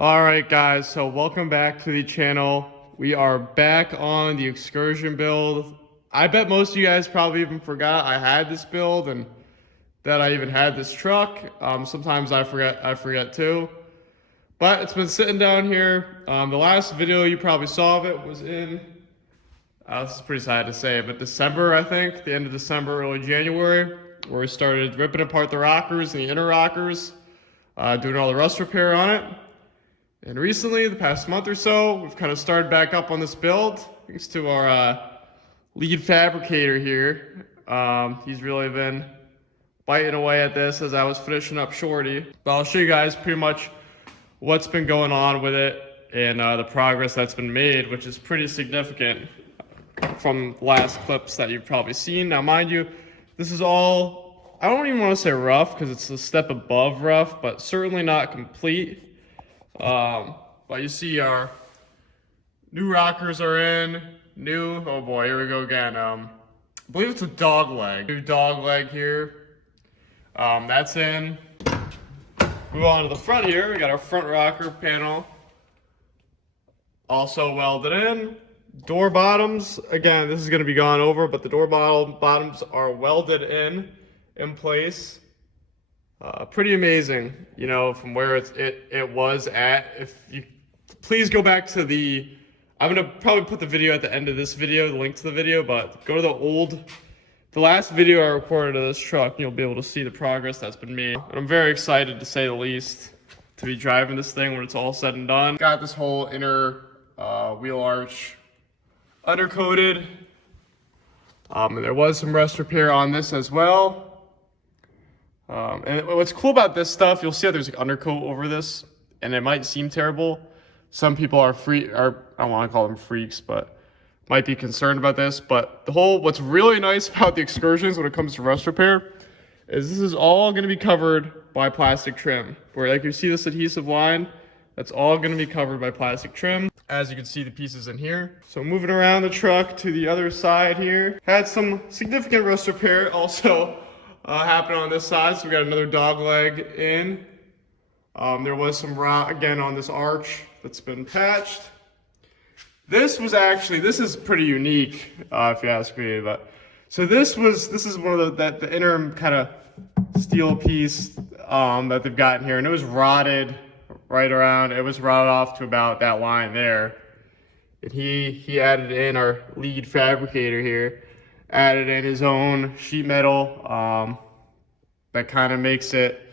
All right, guys, so welcome back to the channel. We are back on the Excursion build. I bet most of you guys probably even forgot I had this build and that I even had this truck. Sometimes I forget too. But it's been sitting down here. The last video you probably saw of it was in, this is pretty sad to say, but December, I think, the end of December, early January, where we started ripping apart the rockers and the inner rockers, doing all the rust repair on it. And recently, the past month or so, we've kind of started back up on this build, thanks to our lead fabricator here. He's really been biting away at this as I was finishing up Shorty. But I'll show you guys pretty much what's been going on with it and the progress that's been made, which is pretty significant from last clips that you've probably seen. Now, mind you, this is all, I don't even want to say rough because it's a step above rough, but certainly not complete. But you see our new rockers are in, oh boy, here we go again. I believe it's a dog leg. New dog leg here. That's in. Move on to the front here. We got our front rocker panel. Also welded in. Door bottoms, again, this is going to be gone over, but the door bottoms are welded in place. Pretty amazing, you know, from where it was at. If you please go back to I'm gonna probably put the video at the end of this video, the link to the video, but go to the last video I recorded of this truck, and you'll be able to see the progress that's been made. And I'm very excited, to say the least, to be driving this thing when it's all said and done. Got this whole inner wheel arch undercoated, and there was some rust repair on this as well. And what's cool about this stuff, you'll see how there's like undercoat over this, and it might seem terrible. Some people I don't want to call them freaks, but might be concerned about this. But what's really nice about the Excursions when it comes to rust repair is this is all going to be covered by plastic trim. Where like you see this adhesive line, that's all going to be covered by plastic trim. As you can see the pieces in here. So moving around the truck to the other side here, had some significant rust repair also happening on this side. So we got another dog leg in. There was some rot again on this arch that's been patched. This is pretty unique, if you ask me. But so this is one of the inner kind of steel piece that they've got in here, and it was rotted right around. It was rotted off to about that line there. And he added in, our lead fabricator here, added in his own sheet metal that kind of makes it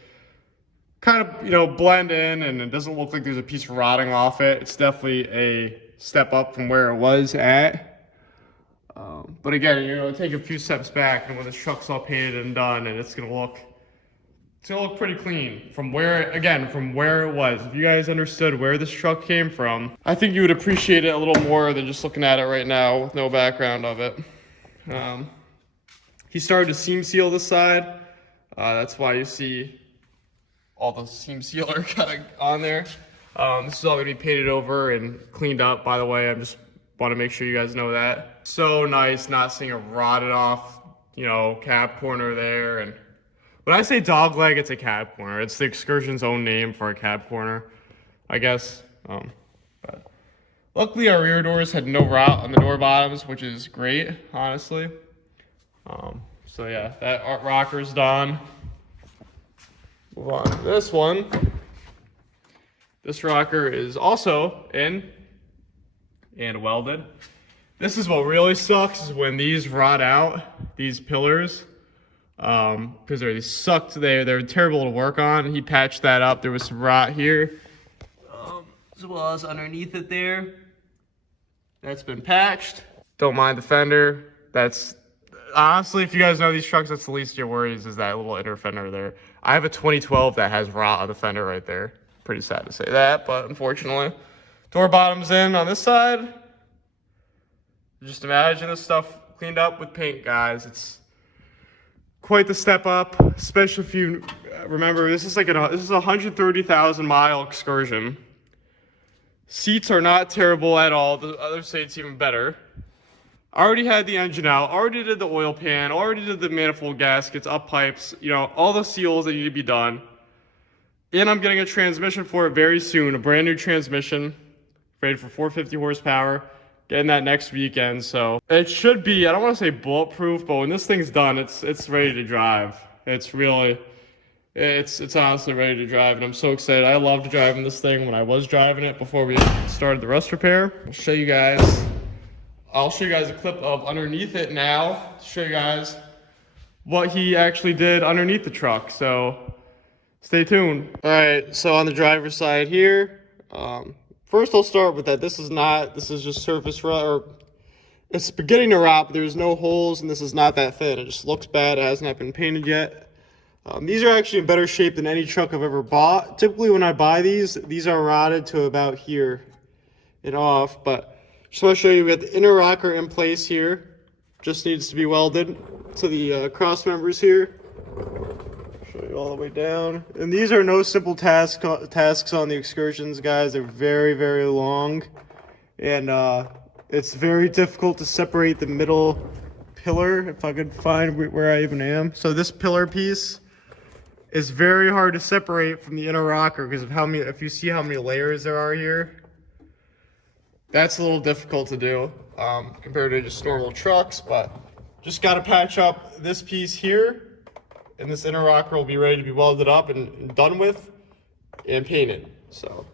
blend in, and it doesn't look like there's a piece rotting off it. It's definitely a step up from where it was at. But again, take a few steps back, and when this truck's all painted and done, and it's gonna look pretty clean from where it was. If you guys understood where this truck came from, I think you would appreciate it a little more than just looking at it right now with no background of it. He started to seam seal this side. That's why you see all the seam sealer kind of on there. This is all gonna be painted over and cleaned up, by the way. I just want to make sure you guys know that. So nice not seeing a rotted off, cab corner there. And when I say dog leg, it's a cab corner. It's the Excursion's own name for a cab corner, I guess. But luckily our rear doors had no rot on the door bottoms, which is great, honestly. So yeah, that rocker's done. Move on to this one. This rocker is also in and welded. This is what really sucks, is when these rot out, these pillars, because they sucked. They're terrible to work on. He patched that up. There was some rot here, as well as underneath it there. That's been patched. Don't mind the fender. That's honestly, if you guys know these trucks, that's the least of your worries, is that little inner fender there. I have a 2012 that has rot on the fender right there. Pretty sad to say that, but unfortunately. Door bottoms in on this side. Just imagine this stuff cleaned up with paint, guys. It's quite the step up, especially if you remember, this is a 130,000 mile Excursion. Seats are not terrible at all. The other say it's even better. Already had the engine out, already did the oil pan, already did the manifold gaskets, up pipes, all the seals that need to be done. And I'm getting a transmission for it very soon, a brand new transmission, rated for 450 horsepower. Getting that next weekend, so it should be, I don't want to say bulletproof, but when this thing's done, it's ready to drive. It's really, it's honestly ready to drive, and I'm so excited. I loved driving this thing when I was driving it before we started the rust repair. I'll show you guys a clip of underneath it now to show you guys what he actually did underneath the truck. So stay tuned. All right, so on the driver's side here, first I'll start with that. This is just surface rut, or it's beginning to rot, but there's no holes, and this is not that thin. It just looks bad. It has not been painted yet. These are actually in better shape than any truck I've ever bought. Typically when I buy these are rotted to about here and off, but just want to show you we got the inner rocker in place here. Just needs to be welded to the cross members here. Show you all the way down. And these are no simple tasks on the Excursions, guys. They're very, very long. And it's very difficult to separate the middle pillar, if I could find where I even am. So this pillar piece is very hard to separate from the inner rocker because of how many, if you see how many layers there are here. That's a little difficult to do compared to just normal trucks, but just got to patch up this piece here, and this inner rocker will be ready to be welded up and done with and painted. So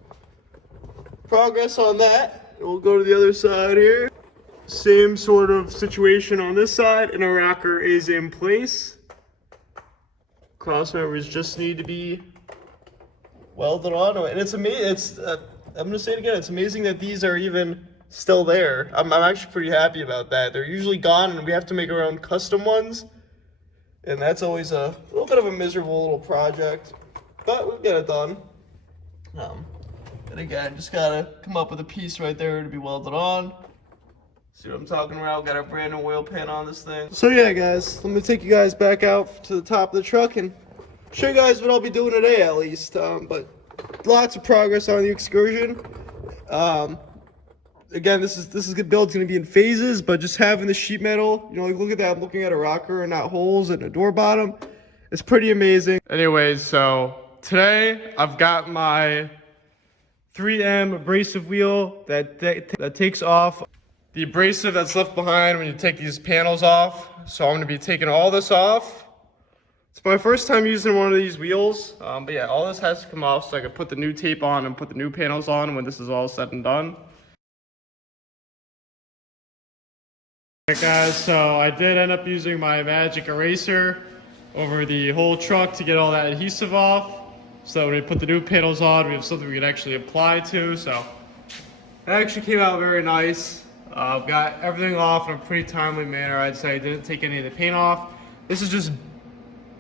progress on that. We'll go to the other side here. Same sort of situation on this side. Inner rocker is in place. Cross members just need to be welded on, and it's amazing. I'm gonna say it again. It's amazing that these are even still there. I'm actually pretty happy about that. They're usually gone, and we have to make our own custom ones, and that's always a little bit of a miserable little project, but we've got it done. And again, just gotta come up with a piece right there to be welded on. See what I'm talking about? Got our brand new oil pan on this thing. So yeah, guys, let me take you guys back out to the top of the truck and show you guys what I'll be doing today, at least. But lots of progress on the Excursion. Again, this build's gonna be in phases, but just having the sheet metal, you know, like look at that. I'm looking at a rocker and not holes in a door bottom. It's pretty amazing. Anyways, so today I've got my 3M abrasive wheel that takes off the abrasive that's left behind when you take these panels off. So I'm gonna be taking all this off. It's my first time using one of these wheels, but yeah, all this has to come off so I can put the new tape on and put the new panels on when this is all said and done. Alright guys, so I did end up using my magic eraser over the whole truck to get all that adhesive off. So when we put the new panels on, we have something we can actually apply to. So it actually came out very nice. I've got everything off in a pretty timely manner. I'd say I didn't take any of the paint off. This is just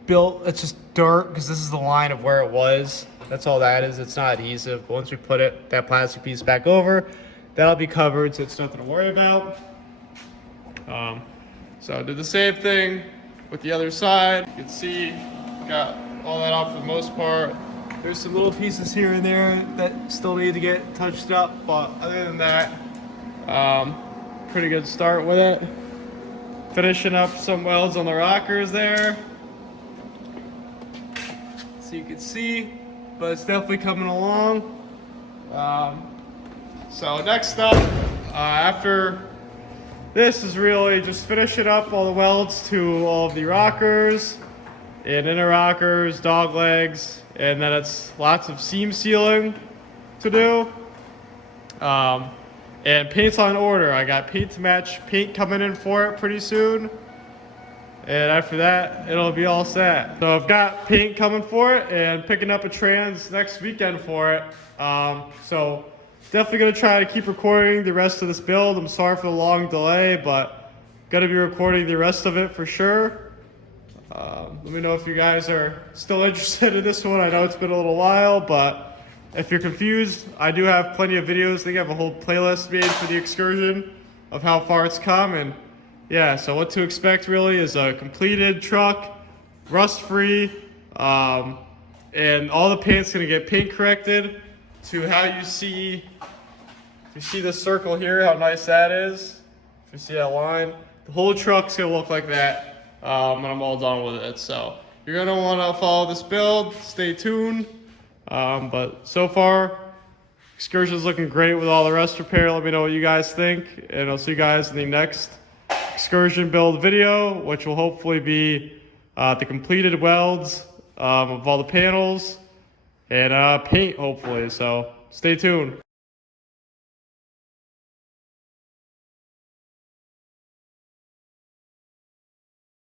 built, it's just dirt because this is the line of where it was. That's all that is. It's not adhesive. But once we put that plastic piece back over, that'll be covered, so it's nothing to worry about. So I did the same thing with the other side. You can see, got all that off for the most part. There's some little pieces here and there that still need to get touched up, but other than that, pretty good start with it. Finishing up some welds on the rockers there, so you can see, but it's definitely coming along. So next up, after this is really just finishing up all the welds to all of the rockers and inner rockers, dog legs, and then it's lots of seam sealing to do. And paint's on order. I got paint to match paint coming in for it pretty soon. And after that, it'll be all set. So I've got paint coming for it and picking up a trans next weekend for it. So definitely gonna try to keep recording the rest of this build. I'm sorry for the long delay, but gonna be recording the rest of it for sure. Let me know if you guys are still interested in this one. I know it's been a little while, but if you're confused, I do have plenty of videos. I think I have a whole playlist made for the Excursion of how far it's come. And yeah, so what to expect really is a completed truck, rust-free, and all the paint's gonna get paint corrected to how you see. If you see this circle here, how nice that is. If you see that line, the whole truck's gonna look like that when I'm all done with it. So you're gonna wanna follow this build, stay tuned. But so far, Excursion's looking great with all the rest repair. Let me know what you guys think, and I'll see you guys in the next Excursion build video, which will hopefully be the completed welds of all the panels and paint, hopefully. So stay tuned.